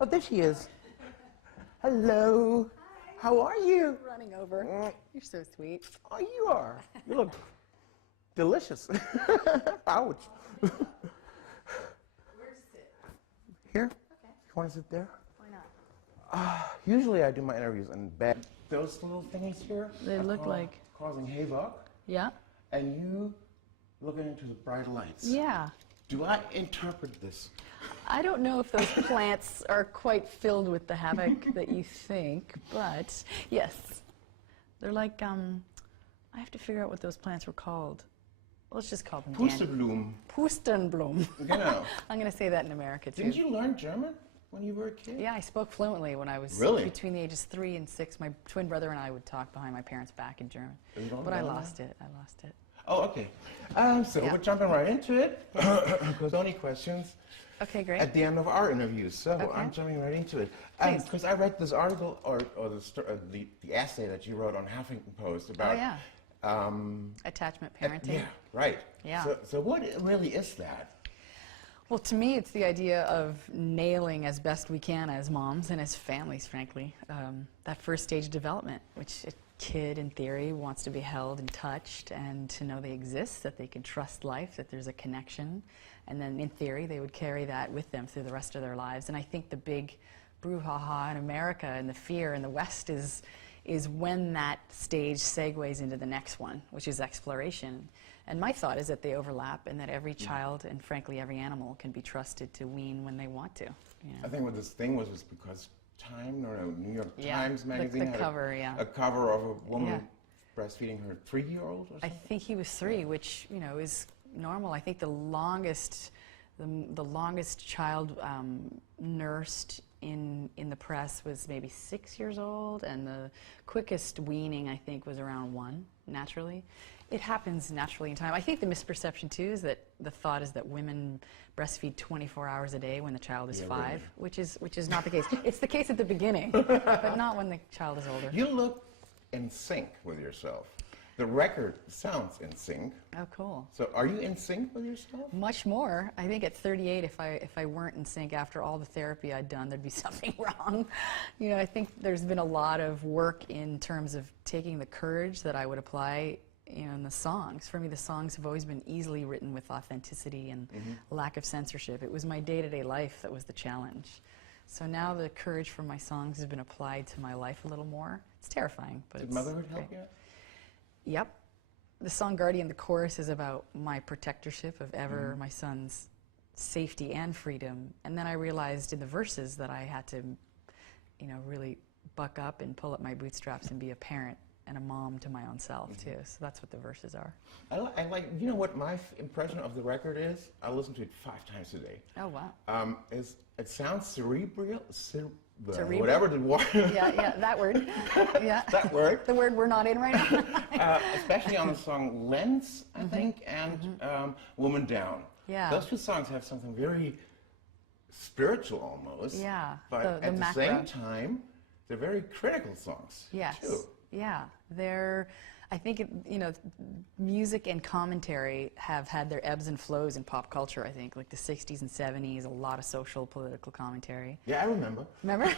Oh, there she is. Hello. How are you? Running over. You're so sweet. Oh, you are. You look delicious. Ouch. Where's sit? Here? Okay. You want to sit there? Why not? Usually I do my interviews in bed. Those little thingies here. They look like... Causing havoc. Yeah? And you looking into the bright lights. Yeah. Do I interpret this? I don't know if those plants are quite filled with the havoc that you think, but yes. They're like, I have to figure out what those plants were called. Let's just call them Pusteblumen. Pusteblumen. Genau. I'm going to say that in America, too. Didn't you learn German when you were a kid? Yeah, I spoke fluently when I was between the ages 3 and 6. My twin brother and I would talk behind my parents' back in German. But I lost it. I lost it. Oh, okay. So we're jumping right into it. Because only questions. Okay, great. At the end of our interviews, so I'm jumping right into it. Because I read this article or the essay that you wrote on Huffington Post about attachment parenting. Yeah, right. Yeah. So what really is that? Well, to me, it's the idea of nailing as best we can as moms and as families, frankly, that first stage of development, which a kid, in theory, wants to be held and touched and to know they exist, that they can trust life, that there's a connection. And then, in theory, they would carry that with them through the rest of their lives. And I think the big brouhaha in America and the fear in the West is when that stage segues into the next one, which is exploration. And my thought is that they overlap and that every child and, frankly, every animal can be trusted to wean when they want to. You know? I think what this thing was because Time, or New York Times magazine the cover, had a cover of a woman breastfeeding her 3-year-old or something? I think he was 3, which, you know, is normal. I think the longest child nursed in the press was maybe 6 years old, and the quickest weaning, I think, was around 1, naturally. It happens naturally in time. I think the misperception, too, is that the thought is that women breastfeed 24 hours a day when the child is 5, really? which is not the case. It's the case at the beginning, but not when the child is older. You look in sync with yourself. The record sounds in sync. Oh, cool. So are you in sync with yourself? Much more. I think at 38, if I weren't in sync after all the therapy I'd done, there'd be something wrong. You know, I think there's been a lot of work in terms of taking the courage that I would apply, you know, in the songs. For me, the songs have always been easily written with authenticity and lack of censorship. It was my day-to-day life that was the challenge. So now the courage from my songs has been applied to my life a little more. It's terrifying, but Did it's motherhood help great. you? Yep. The song Guardian, the chorus, is about my protectorship of my son's safety and freedom. And then I realized in the verses that I had to, you know, really buck up and pull up my bootstraps and be a parent and a mom to my own self, too. So that's what the verses are. I like, you know what my impression of the record is? I listen to it 5 times a day. Oh, wow. It sounds cerebral, Cerebral? whatever the word. Yeah, that word. Yeah. That word. The word we're not in right now. Especially on the song Lens, I think, and Woman Down. Yeah. Those 2 songs have something very spiritual almost. Yeah. But at the same time, they're very critical songs, yes. too. Yeah. I think, you know, music and commentary have had their ebbs and flows in pop culture, I think. Like the 60s and 70s, a lot of social, political commentary. Yeah, I remember. Remember?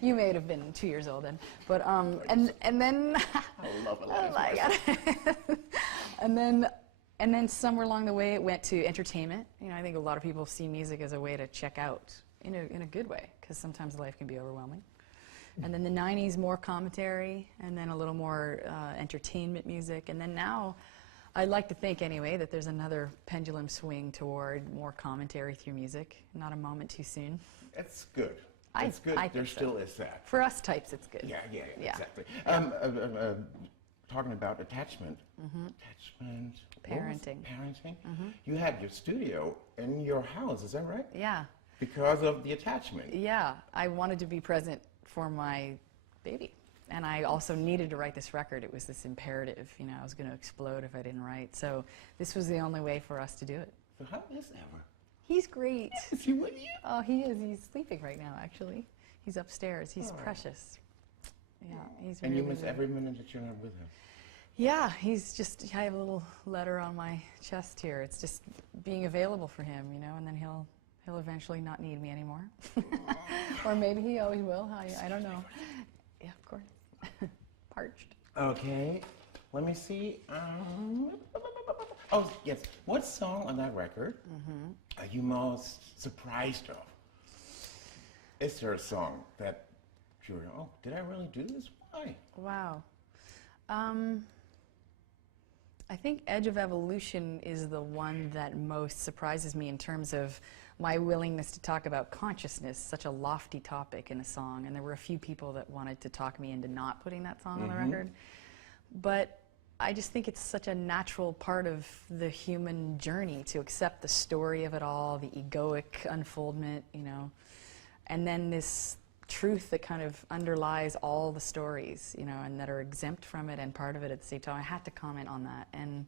You may have been 2 years old then. But, and then... I love Alanis Morissette. And then somewhere along the way it went to entertainment. You know, I think a lot of people see music as a way to check out in a good way, because sometimes life can be overwhelming. And then the 90s, more commentary, and then a little more entertainment music. And then now, I like to think anyway that there's another pendulum swing toward more commentary through music. Not a moment too soon. It's good. It's good. There still is that. For us types, it's good. Yeah, exactly. Talking about attachment. Attachment. Parenting. Parenting. You had your studio in your house, is that right? Yeah. Because of the attachment. Yeah. I wanted to be present for my baby. And I also needed to write this record. It was this imperative. You know, I was going to explode if I didn't write. So this was the only way for us to do it. So how is Ever? He's great. Is he with you? Oh, he is. He's sleeping right now, actually. He's upstairs. He's precious. Yeah, he's And really, you miss really... every minute that you're not with him. Yeah, he's just, I have a little letter on my chest here. It's just being available for him, you know, and then he'll eventually not need me anymore. Or maybe he always will. I don't know. Yeah, of course. Parched. Okay, let me see. Oh, yes. What song on that record are you most surprised of? Is there a song that you're, oh, did I really do this? Why? Wow. I think Edge of Evolution is the one that most surprises me in terms of my willingness to talk about consciousness, such a lofty topic in a song. And there were a few people that wanted to talk me into not putting that song on the record. But I just think it's such a natural part of the human journey to accept the story of it all, the egoic unfoldment, you know, and then this truth that kind of underlies all the stories, you know, and that are exempt from it and part of it at the same time. I had to comment on that, and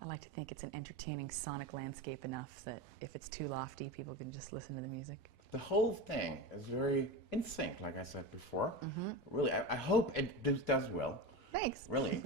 I like to think it's an entertaining sonic landscape enough that if it's too lofty, people can just listen to the music. The whole thing is very in sync, like I said before. Really, I hope it does well. Thanks. Really.